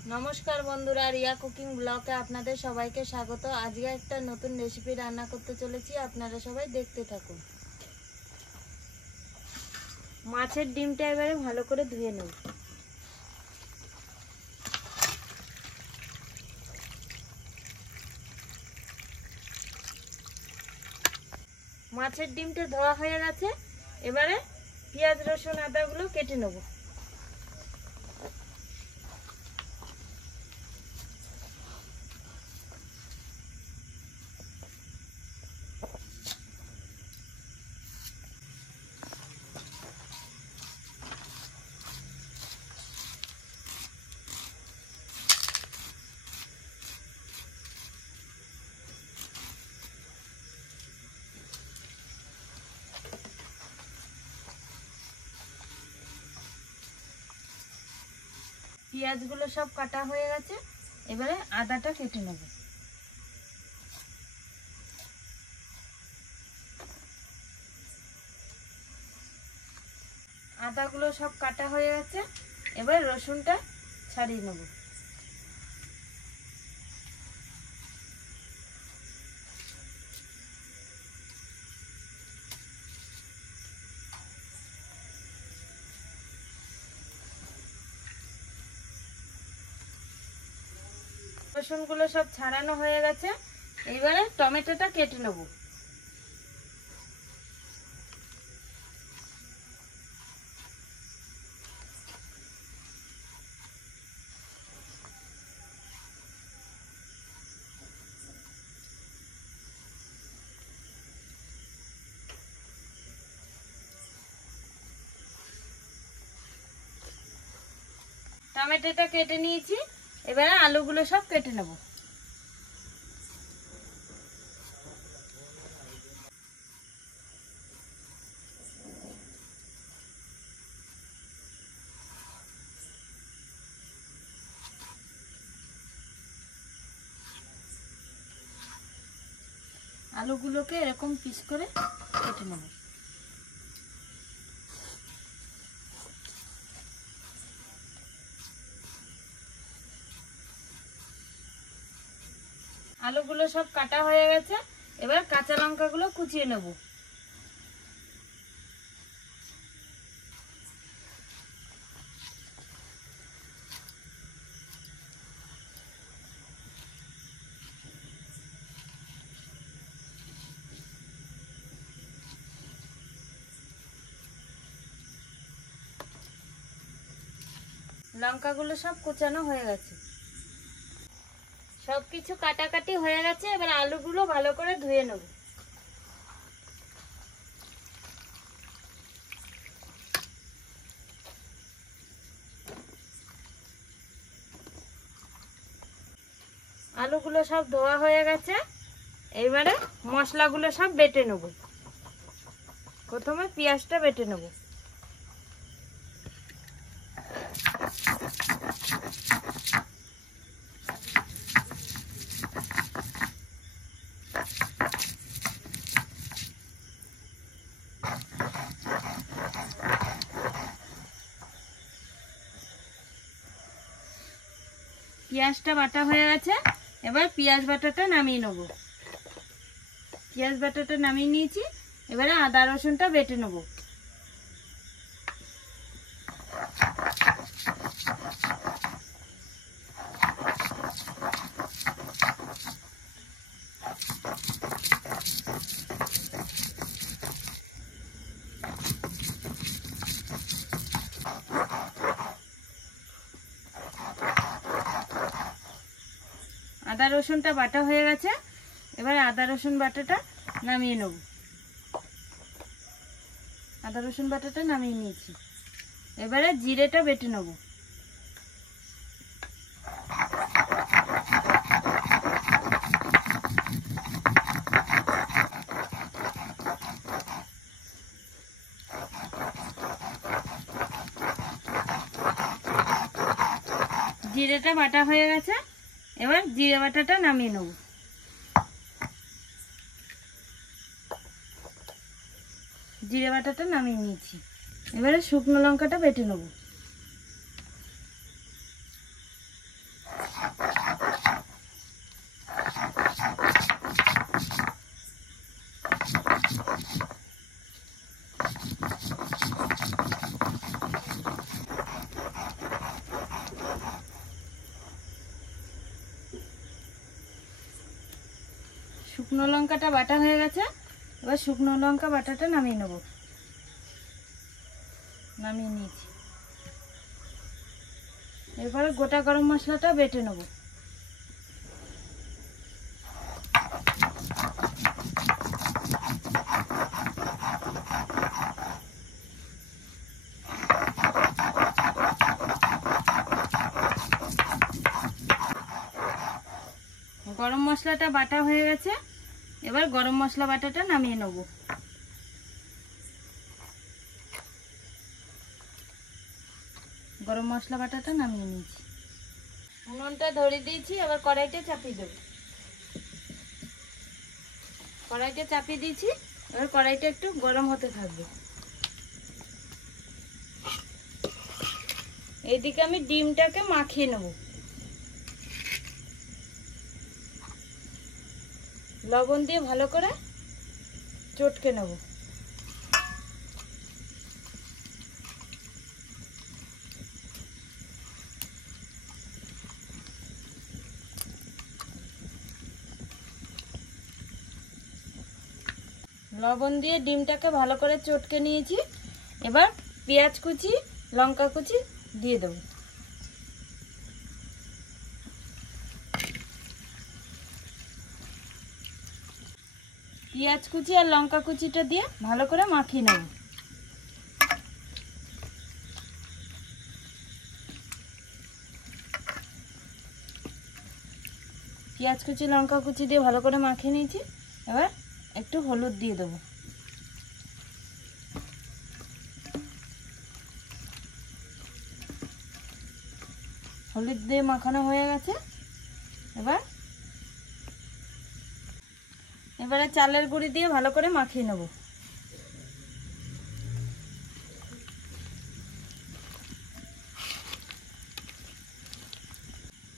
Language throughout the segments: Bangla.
नमस्कार बंधुरा रिया कुकिंग ब्लगे आपनादेर सबाइके स्वागत। आज एक नतून रेसिपि रान्ना करते चलेछि, आपनारा सबाई देखते थाकुन। माछेर डिमटा एबारे भालो करे धुए नेब। माछेर डिमटा धोया हये गेछे, एबारे पेंयाज रसुन आदागुलो केटे नेब। পেঁয়াজগুলো সব কাটা হয়ে গেছে, এবারে আদাটা কেটে নেব। আদাগুলো সব কাটা হয়ে গেছে, এবার রসুনটা ছাড়িয়ে নেব। রসুনগুলো সব ছাড়ানো হয়ে গেছে, এইবারে টমেটোটা কেটে নেব। টমেটোটা কেটে নিয়েছি, এবারে আলুগুলো সব কেটে নেব। আলুগুলোকে এরকম পিস করে কেটে নেব। আলুগুলো সব কাটা হয়ে গেছে, এবার কাঁচা লঙ্কাগুলো কুচিয়ে নেব। লঙ্কাগুলো সব কুচানো হয়ে গেছে, সবকিছু কাটাকাটি হয়ে গেছে, এবার আলুগুলো ভালো করে ধুয়ে নেব। আলুগুলো সব ধোয়া হয়ে গেছে, এইবারে মশলাগুলো সব বেটে নেব। প্রথমে পেঁয়াজটা বেটে নেব। পেঁয়াজটা বাটা হয়ে গেছে, এবার পেঁয়াজ বাটাটা নামিয়ে নেব। পেঁয়াজ বাটাটা নামিয়ে নিয়েছি, এবারে আদা রসুনটা বেটে নেব। আদা রসুনটা বাটা হয়ে গেছে, এবারে আদা রসুন বাটাটা নামিয়ে নেব। আদা রসুন বাটাটা নামিয়ে নিয়েছি, এবারে জিরেটা বেটে নেব। জিরেটা বাটা হয়ে গেছে, এবার জিরে বাটাটা নামিয়ে নেব। জিরে বাটাটা নামিয়ে নিয়েছি, এবারে শুকনো লঙ্কাটা বেটে নেব। শুকনো লঙ্কাটা বাটা হয়ে গেছে, এবার শুকনো লঙ্কা বাটাটা নামিয়ে নেব। নামিয়ে নিয়েছি। এরপরে গোটা গরম মশলাটা বেটে নেব। গরম মশলাটা বাটা হয়ে গেছে, এবার গরম মশলা বাটাটা নামিয়ে নেব। গরম মশলা বাটাটা নামিয়ে নিয়েছি। উনুনটা ধরিয়ে দিয়েছি, এবার কড়াইটা চাপিয়ে দেব। কড়াইটা চাপিয়ে দিয়েছি, এবার কড়াইটা একটু গরম হতে থাকবে। এইদিকে আমি ডিমটাকে মাখিয়ে নেব। লবণ দিয়ে ভালো করে চটকে নেব। লবণ দিয়ে ডিমটাকে ভালো করে চটকে নিয়েছি। এবার পেঁয়াজ কুচি, লঙ্কা কুচি দিয়ে দেব। পেঁয়াজ কুচি আর লঙ্কা কুচিটা দিয়ে ভালো করে মাখিয়ে নেব। পেঁয়াজ কুচি লঙ্কা কুচি দিয়ে ভালো করে মাখিয়ে নিয়েছি। এবার একটু হলুদ দিয়ে দেবো। হলুদ দিয়ে মাখানো হয়ে গেছে। এবারে চালের গুঁড়ি দিয়ে ভালো করে মাখিয়ে নেব।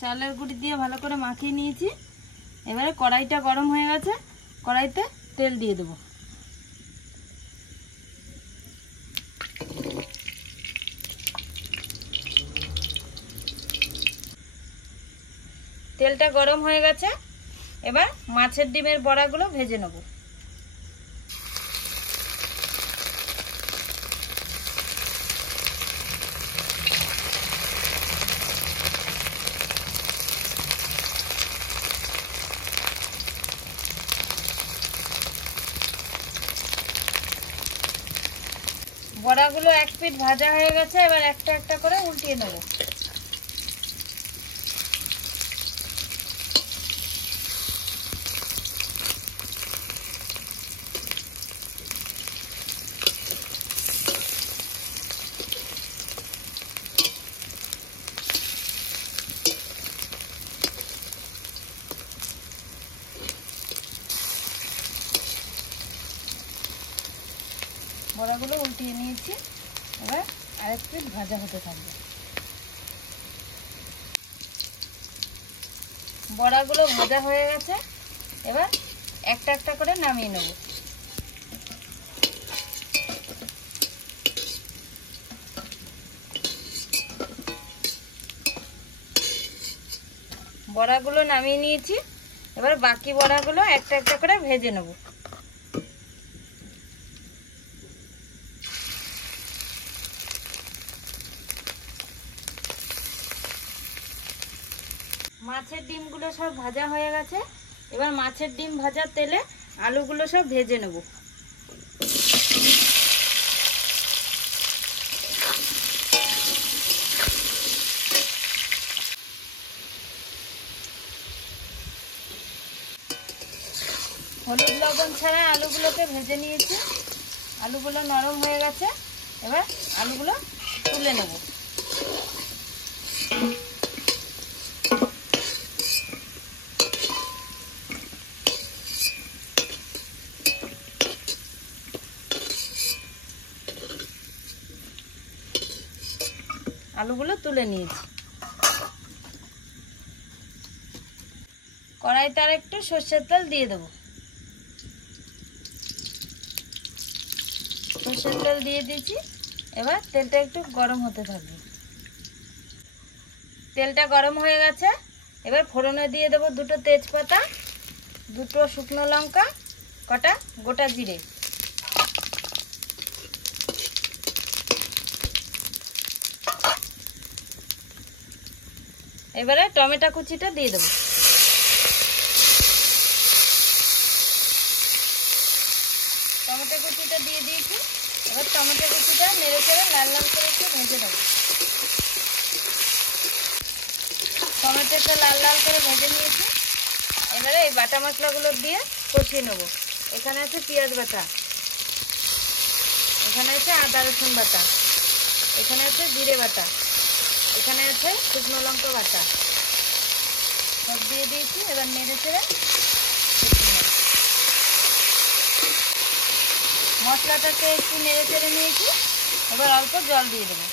চালের গুঁড়ি দিয়ে ভালো করে মাখিয়ে নিয়েছি। এবারে কড়াইটা গরম হয়ে গেছে, কড়াইতে তেল দিয়ে দেব। তেলটা গরম হয়ে গেছে, এবার মাছের ডিমের বড়াগুলো ভেজে নেব। বড়াগুলো এক পিঠ ভাজা হয়ে গেছে, এবার একটা একটা করে উল্টিয়ে নেব। বড়াগুলো উল্টিয়ে নিয়েছি, এবার আরেক পিঠ ভাজা হতে থাকবে। বড়াগুলো ভাজা হয়ে গেছে, এবার একটা একটা করে নামিয়ে নেব। বড়াগুলো নামিয়ে নিয়েছি, এবার বাকি বড়াগুলো একটা একটা করে ভেজে নেব। মাছের ডিমগুলো সব ভাজা হয়ে গেছে, এবার মাছের ডিম ভাজার তেলে আলুগুলো সব ভেজে নেব। হলুদ লবণ ছাড়া আলুগুলোকে ভেজে নিয়েছি। আলুগুলো নরম হয়ে গেছে, এবার আলুগুলো তুলে নেব। আলুগুলো তুলে নিয়েছি। কড়াইতে আর একটু সর্ষের তেল দিয়ে দেবো। সর্ষের তেল দিয়ে দিয়েছি, এবার তেলটা একটু গরম হতে থাকবে। তেলটা গরম হয়ে গেছে, এবার ফোড়নে দিয়ে দেবো দুটো তেজপাতা, দুটো শুকনো লঙ্কা, কটা গোটা জিরে। এবারে টমেটো কুচিটা দিয়ে দেবো। টমেটো কুচিটা দিয়ে দিয়েছি। এবার টমেটো কুচিটা নেড়ে চেড়ে লাল লাল করে একটু ভেজে নেব। টমেটোটা লাল লাল করে ভেজে নিয়েছি। এবারে এই বাটা মশলাগুলো দিয়ে কষিয়ে নেব। এখানে আছে পেঁয়াজ বাটা, এখানে আছে আদা রসুন বাটা, এখানে আছে জিরে বাটা, এখানে আছে শুকনো লঙ্কা বাটা, সব দিয়ে দিয়েছি। এবার নেড়ে চেড়ে মশলাটাকে একটু নেড়ে চেড়ে নিয়েছি। এবার অল্প জল দিয়ে দেবো।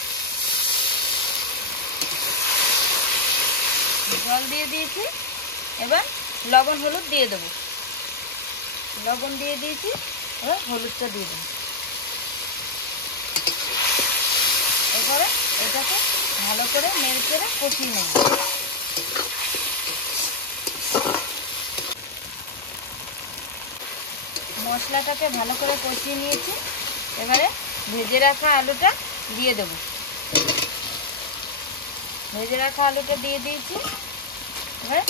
জল দিয়ে দিয়েছি। এবার লবণ হলুদ দিয়ে দেবো। লবণ দিয়ে দিয়েছি। এবার হলুদটা দিয়ে দেবো। এবারে এটাকে ভালো করে নেড়ে চেড়ে কষিয়ে নেব। মশলাটাকে ভালো করে কষিয়ে নিয়েছি। এবারে ভেজে রাখা আলুটা দিয়ে দেব। ভেজে রাখা আলুটা দিয়ে দিয়েছি। এবার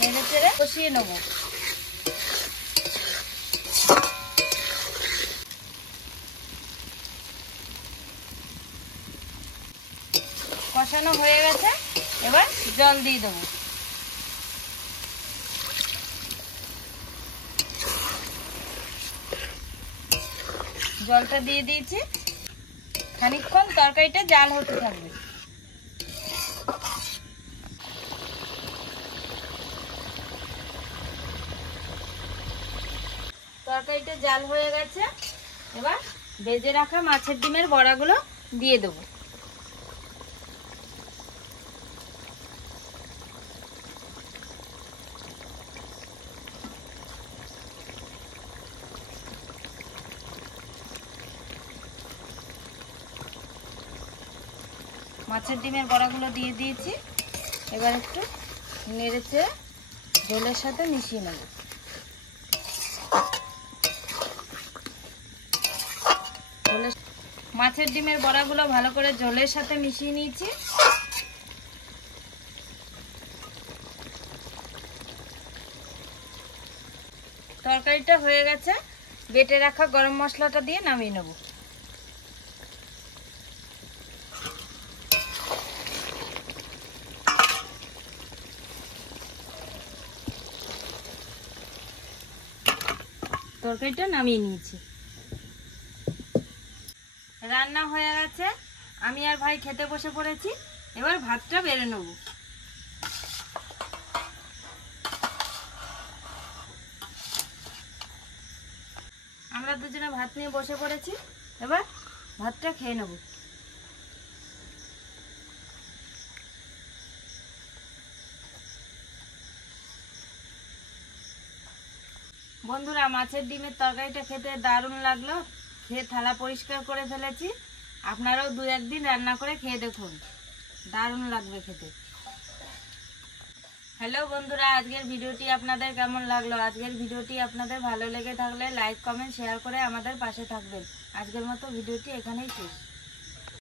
নেড়ে চেড়ে কষিয়ে নেব। কষানো হয়ে গেছে। এবার জল দিয়ে দেবো। জলটা দিয়ে দিয়েছি। খানিকক্ষণ তরকারিটা জাল হতে থাকবে। তরকারিটা জাল হয়ে গেছে। এবার ভেজে রাখা মাছের ডিমের বড়াগুলো দিয়ে দেবো। মাছের ডিমের বড়াগুলো দিয়ে দিয়েছি। এবার একটু নেড়ে চেড়ে ঝোলের সাথে মিশিয়ে নেব। মাছের ডিমের বড়াগুলো ভালো করে ঝোলের সাথে মিশিয়ে নিয়েছি। তরকারিটা হয়ে গেছে। বেটে রাখা গরম মশলাটা দিয়ে নামিয়ে নেব। তরকারিটা নামিয়ে নিয়েছি। রান্না হয়ে গেছে। আমি আর ভাই খেতে বসে পড়েছি। এবার ভাতটা বেড়ে নেব। আমরা দুজনে ভাত নিয়ে বসে পড়েছি। এবার ভাতটা খেয়ে নেব। বন্ধুরা, মাছের ডিমের তরকারিটা খেতে দারুণ লাগলো। খেয়ে থালা পরিষ্কার করে ফেলেছি। আপনারাও 2-1 দিন রান্না করে খেয়ে দেখুন, দারুণ লাগবে খেতে। হ্যালো বন্ধুরা, আজকের ভিডিওটি আপনাদের কেমন লাগলো? আজকের ভিডিওটি আপনাদের ভালো লেগে থাকলে লাইক, কমেন্ট, শেয়ার করে আমাদের পাশে থাকবেন। আজকের মতো ভিডিওটি এখানেই শেষ।